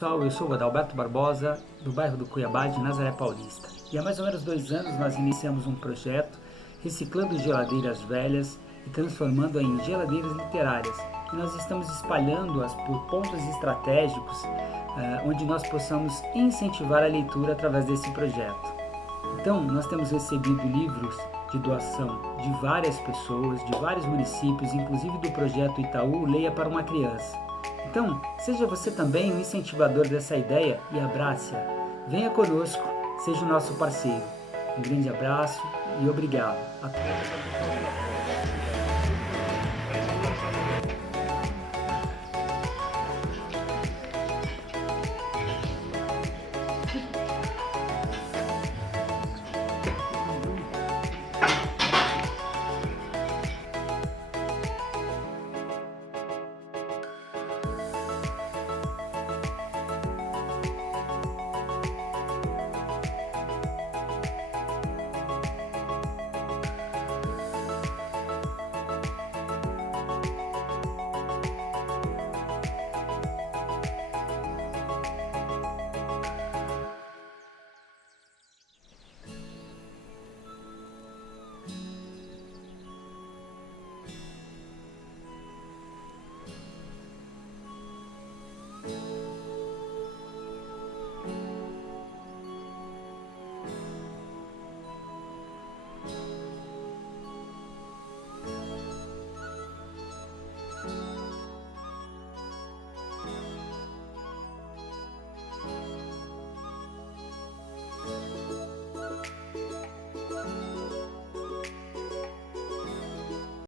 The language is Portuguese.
Pessoal, eu sou o Adalberto Barbosa, do bairro do Cuiabá, de Nazaré Paulista. E há mais ou menos 2 anos nós iniciamos um projeto reciclando geladeiras velhas e transformando-as em geladeiras literárias. E nós estamos espalhando-as por pontos estratégicos onde nós possamos incentivar a leitura através desse projeto. Então, nós temos recebido livros de doação de várias pessoas, de vários municípios, inclusive do projeto Itaú Leia para uma Criança. Então, seja você também um incentivador dessa ideia e abrace-a. Venha conosco, seja o nosso parceiro. Um grande abraço e obrigado a todos.